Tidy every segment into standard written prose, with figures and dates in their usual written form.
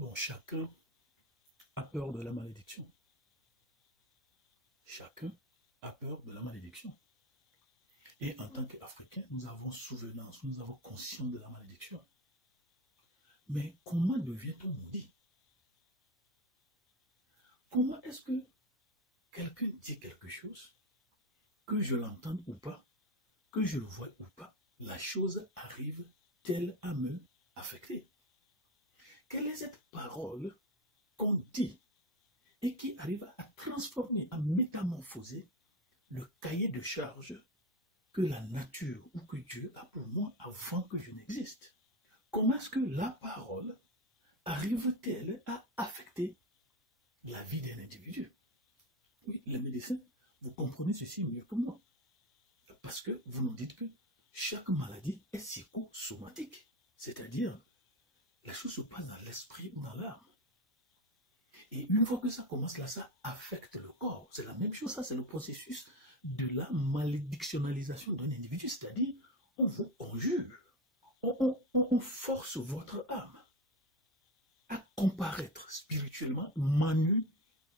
Bon, chacun a peur de la malédiction. Chacun a peur de la malédiction. Et en tant qu'Africains, nous avons souvenance, nous avons conscience de la malédiction. Mais comment devient-on maudit? Comment est-ce que quelqu'un dit quelque chose, que je l'entende ou pas, que je le voie ou pas, la chose arrive-t-elle à me affecter? Quelle est cette parole qu'on dit et qui arrive à transformer, à métamorphoser le cahier de charge que la nature ou que Dieu a pour moi avant que je n'existe? Comment est-ce que la parole arrive-t-elle à affecter la vie d'un individu? Oui, les médecins, vous comprenez ceci mieux que moi. Parce que vous nous dites que chaque maladie est psychosomatique. C'est-à-dire, la chose se passe dans l'esprit ou dans l'âme. Et une fois que ça commence là, ça affecte le corps. C'est la même chose, ça c'est le processus de la malédictionnalisation d'un individu. C'est-à-dire, on vous conjure, on force votre âme à comparaître spirituellement, manu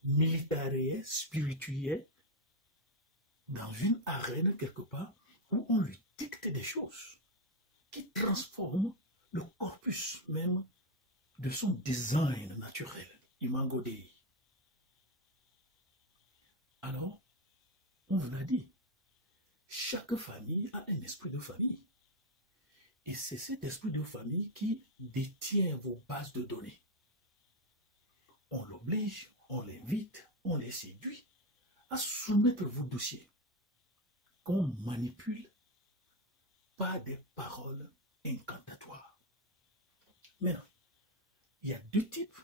militaire, spirituel, dans une arène quelque part, où on lui dicte des choses qui transforment le corpus même de son design naturel, imago Dei. Alors, on vous l'a dit, chaque famille a un esprit de famille. Et c'est cet esprit de famille qui détient vos bases de données. On l'oblige, on l'invite, on les séduit à soumettre vos dossiers qu'on manipule par des paroles incantatoires. Mais il y a deux types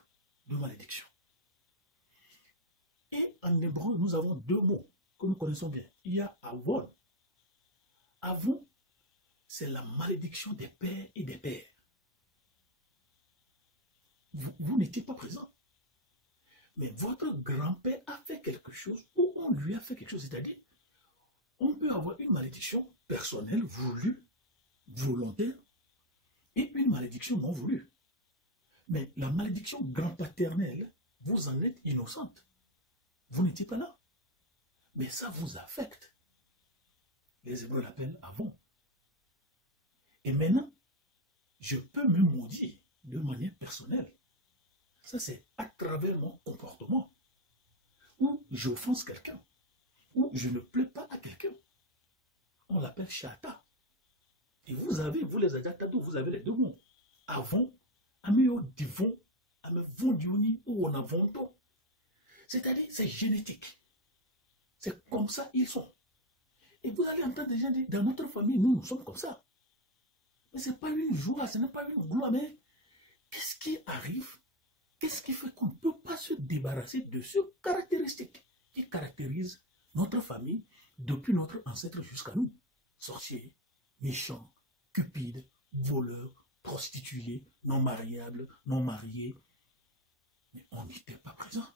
de malédiction. Et en hébreu, nous avons deux mots que nous connaissons bien. Il y a avon. Avon, c'est la malédiction des pères et des pères. Vous n'étiez pas présent. Mais votre grand-père a fait quelque chose ou on lui a fait quelque chose. C'est-à-dire, on peut avoir une malédiction personnelle, voulue, volontaire, et une malédiction non voulue. Mais la malédiction grand-paternelle, vous en êtes innocente. Vous n'étiez pas là. Mais ça vous affecte. Les Hébreux l'appellent avon. Et maintenant, je peux me maudire de manière personnelle. Ça, c'est à travers mon comportement. Ou j'offense quelqu'un. Ou je ne plais pas à quelqu'un. On l'appelle chata. Et vous avez, vous les adjatadou, vous avez les deux mots. Avon, amio divon, ame vondioni ou on a vonto. C'est-à-dire, c'est génétique. C'est comme ça ils sont. Et vous allez entendre des gens dire, dans notre famille, nous sommes comme ça. Mais ce n'est pas une joie, ce n'est pas une gloire, mais qu'est-ce qui arrive? Qu'est-ce qui fait qu'on ne peut pas se débarrasser de ce caractéristique qui caractérise notre famille depuis notre ancêtre jusqu'à nous? Sorciers, méchants, cupides, voleurs, prostituées, non mariables, non mariés. Mais on n'était pas présent.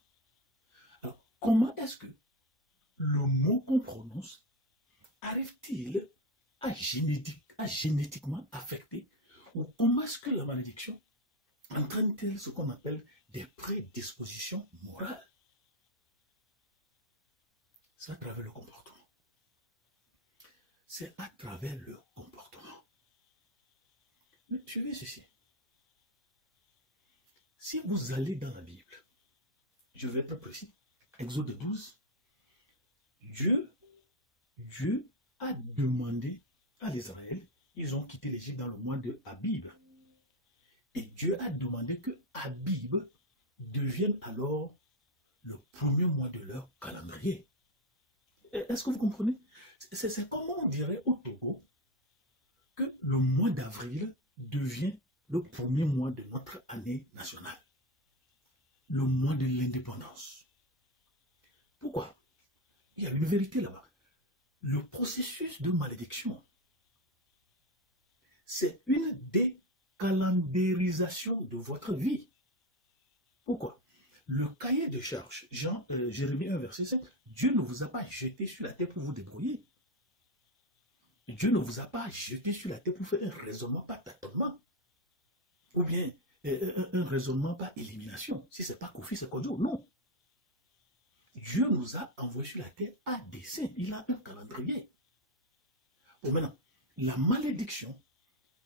Alors, comment est-ce que le mot qu'on prononce arrive-t-il à génétiquement affecter, ou comment est-ce que la malédiction entraîne-t-elle ce qu'on appelle des prédispositions morales? C'est à travers le comportement. C'est à travers le comportement. Mais suivez ceci. Si vous allez dans la Bible, je vais être précis, Exode 12, Dieu a demandé à l'Israël, ils ont quitté l'Égypte dans le mois de Abib. Et Dieu a demandé que Abib devienne alors le premier mois de leur calendrier. Est-ce que vous comprenez? C'est comme on dirait au Togo que le mois d'avril devient le premier mois de notre année nationale. Le mois de l'indépendance. Pourquoi? Il y a une vérité là-bas. Le processus de malédiction, c'est une décalendarisation de votre vie. Pourquoi? Le cahier de charge, Jérémie 1, verset 5, Dieu ne vous a pas jeté sur la terre pour vous débrouiller. Dieu ne vous a pas jeté sur la terre pour faire un raisonnement par tâtonnement. Ou bien un raisonnement par élimination. Si ce n'est pas Kofi, c'est Kodjo. Non. Dieu nous a envoyés sur la terre à dessein. Il a un calendrier. Bon, maintenant, la malédiction,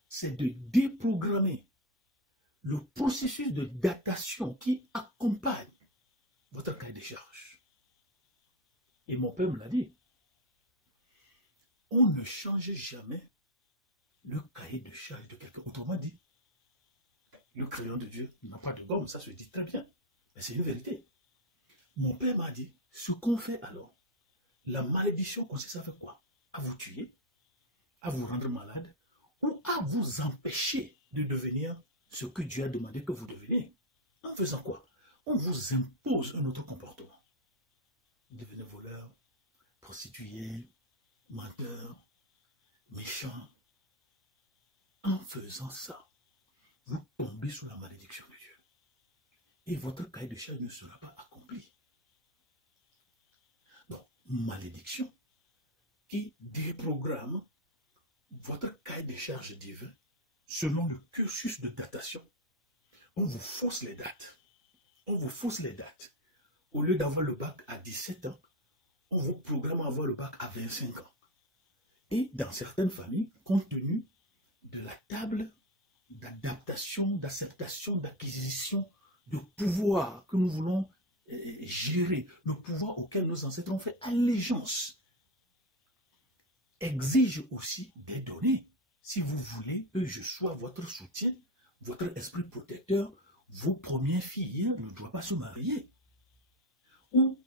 c'est de déprogrammer le processus de datation qui accompagne votre cahier de charge. Et mon père me l'a dit. On ne change jamais le cahier de charge de quelqu'un. Autrement dit, le crayon de Dieu n'a pas de gomme, ça se dit très bien. Mais c'est une vérité. Mon père m'a dit, ce qu'on fait alors, la malédiction consiste à faire quoi? À vous tuer, à vous rendre malade, ou à vous empêcher de devenir ce que Dieu a demandé que vous deveniez. En faisant quoi? On vous impose un autre comportement. Devenez voleur, prostitué, menteur, méchant. En faisant ça, vous tombez sous la malédiction de Dieu. Et votre cahier de charge ne sera pas accompli. Donc, malédiction qui déprogramme votre cahier de charge divin selon le cursus de datation. On vous fausse les dates. On vous fausse les dates. Au lieu d'avoir le bac à 17 ans, on vous programme à avoir le bac à 25 ans. Et dans certaines familles, compte tenu de la table d'adaptation, d'acceptation, d'acquisition de pouvoir que nous voulons gérer, le pouvoir auquel nos ancêtres ont fait allégeance, exige aussi des données. Si vous voulez que je sois votre soutien, votre esprit protecteur, vos premières filles ne doivent pas se marier. Ou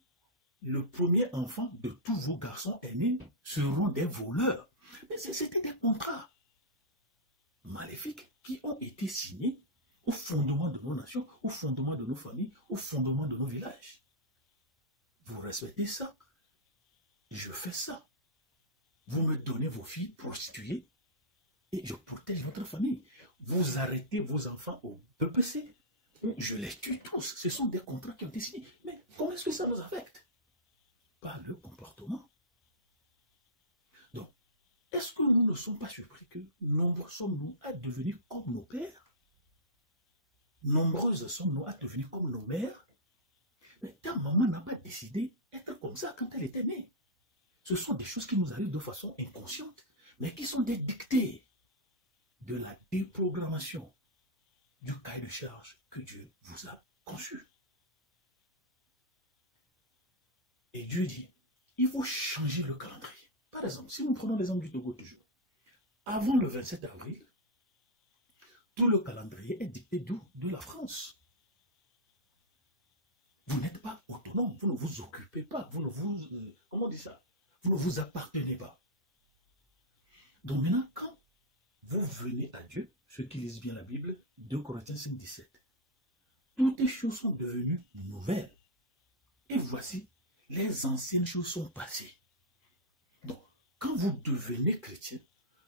le premier enfant de tous vos garçons aînés seront des voleurs. Mais c'était des contrats maléfiques qui ont été signés au fondement de nos nations, au fondement de nos familles, au fondement de nos villages. Vous respectez ça, je fais ça. Vous me donnez vos filles prostituées et je protège votre famille. Vous arrêtez vos enfants au PPC, je les tue tous. Ce sont des contrats qui ont été signés. Mais comment est-ce que ça nous affecte? Par le comportement. Donc, est-ce que nous ne sommes pas surpris que nombreux sommes-nous à devenir comme nos pères? Nombreuses sommes-nous à devenir comme nos mères? Mais ta maman n'a pas décidé d'être comme ça quand elle était née. Ce sont des choses qui nous arrivent de façon inconsciente, mais qui sont des dictées de la déprogrammation du cahier de charge que Dieu vous a conçu. Et Dieu dit, il faut changer le calendrier. Par exemple, si nous prenons l'exemple du Togo toujours, avant le 27 avril, tout le calendrier est dicté d'où? De la France. Vous n'êtes pas autonome, vous ne vous occupez pas, vous ne vous, comment on dit ça? Vous ne vous appartenez pas. Donc maintenant, quand vous venez à Dieu, ceux qui lisent bien la Bible, 2 Corinthiens 5, 17, toutes les choses sont devenues nouvelles. Et voici, les anciennes choses sont passées. Donc, quand vous devenez chrétien,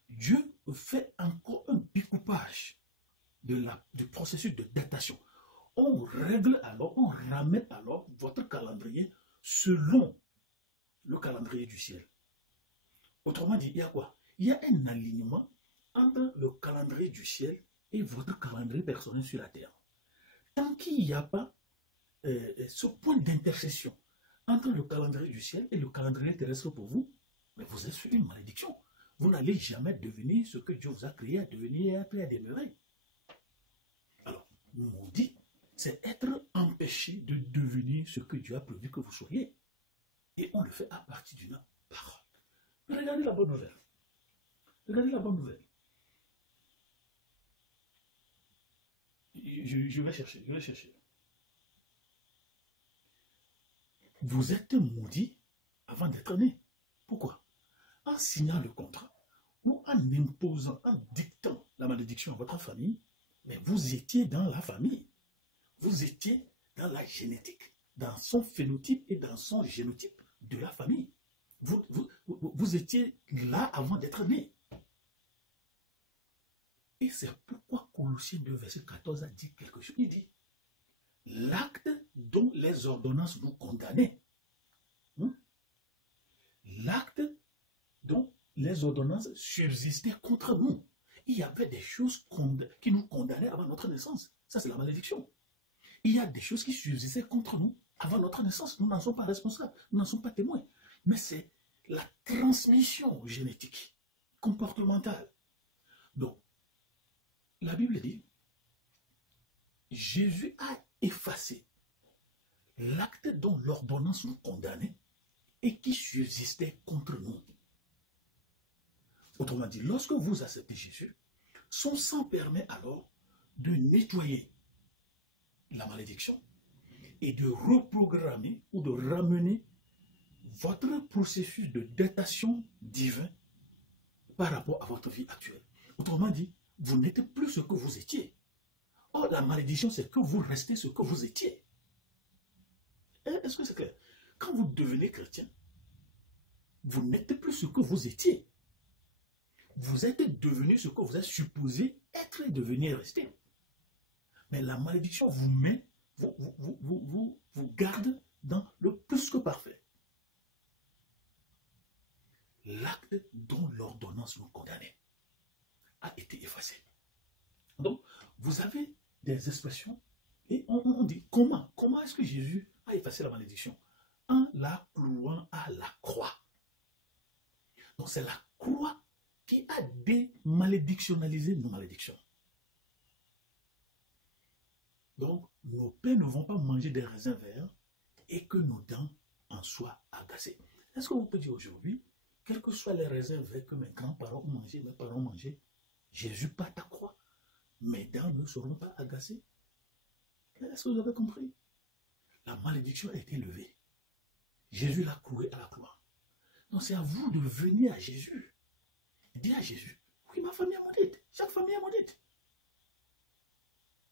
Dieu fait encore un découpage du processus de datation. On règle alors, on ramène alors votre calendrier selon le calendrier du ciel. Autrement dit, il y a quoi? Il y a un alignement entre le calendrier du ciel et votre calendrier personnel sur la terre. Tant qu'il n'y a pas ce point d'intercession entre le calendrier du ciel et le calendrier terrestre pour vous, mais vous êtes sur une malédiction. Vous n'allez jamais devenir ce que Dieu vous a créé à devenir et appelé à demeurer. Alors, maudit, c'est être empêché de devenir ce que Dieu a prévu que vous soyez. Et on le fait à partir d'une parole. Mais regardez la bonne nouvelle. Regardez la bonne nouvelle. Je vais chercher. Vous êtes maudit avant d'être né. Pourquoi? En signant le contrat ou en imposant, en dictant la malédiction à votre famille, mais vous étiez dans la famille. Vous étiez dans la génétique, dans son phénotype et dans son génotype de la famille. Vous étiez là avant d'être né. Et c'est pourquoi Colossiens 2, verset 14 a dit quelque chose. Il dit, l'acte dont les ordonnances nous condamnaient, l'acte dont les ordonnances subsistaient contre nous. Il y avait des choses qui nous condamnaient avant notre naissance. Ça, c'est la malédiction. Il y a des choses qui subsistaient contre nous avant notre naissance. Nous n'en sommes pas responsables, nous n'en sommes pas témoins. Mais c'est la transmission génétique, comportementale. Donc, la Bible dit, Jésus a effacé l'acte dont l'ordonnance nous condamnait et qui subsistait contre nous. Autrement dit, lorsque vous acceptez Jésus, son sang permet alors de nettoyer la malédiction et de reprogrammer ou de ramener votre processus de datation divin par rapport à votre vie actuelle. Autrement dit, vous n'êtes plus ce que vous étiez. Or, la malédiction, c'est que vous restez ce que vous étiez. Est-ce que c'est clair? Quand vous devenez chrétien, vous n'êtes plus ce que vous étiez. Vous êtes devenu ce que vous êtes supposé être et devenir et rester. Mais la malédiction vous met, vous garde dans le plus que parfait. L'acte dont l'ordonnance nous condamnait a été effacé. Donc, vous avez des expressions et on dit comment est-ce que Jésus a effacé la malédiction? En la clouant à la croix. Donc, c'est la croix qui a démalédictionnalisé nos malédictions. Donc, nos pères ne vont pas manger des raisins verts et que nos dents en soient agacées. Est-ce que vous pouvez dire aujourd'hui, quels que soient les raisins verts que mes grands-parents ont mangés, mes parents ont mangé, Jésus pas ta croix, mes dents ne seront pas agacées? Est-ce que vous avez compris? La malédiction a été levée. Jésus l'a cloué à la croix. Donc c'est à vous de venir à Jésus. Dis à Jésus, oui, ma famille est maudite. Chaque famille est maudite.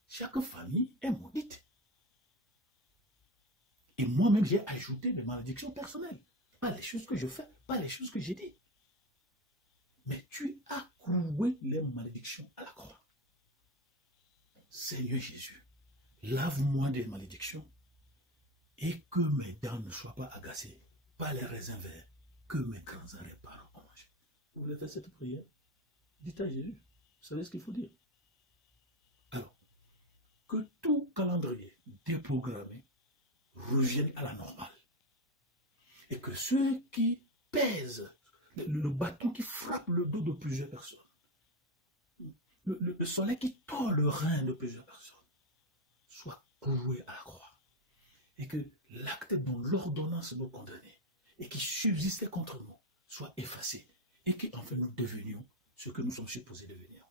Chaque famille est maudite. Et moi-même, j'ai ajouté mes malédictions personnelles. Pas les choses que je fais, pas les choses que j'ai dit. Mais tu as cloué les malédictions à la croix. Seigneur Jésus, lave-moi des malédictions et que mes dents ne soient pas agacées par les raisins verts que mes grands-parents ont mangés. Vous voulez faire cette prière? Dites à Jésus. Vous savez ce qu'il faut dire? Alors, que tout calendrier déprogrammé revienne à la normale. Et que ceux qui pèsent, le bâton qui frappe le dos de plusieurs personnes, le soleil qui tord le rein de plusieurs personnes, soit cloué à la croix. Et que l'acte dont l'ordonnance nous condamnait et qui subsistait contre nous soit effacé. Et qu'enfin nous devenions ce que nous sommes supposés devenir.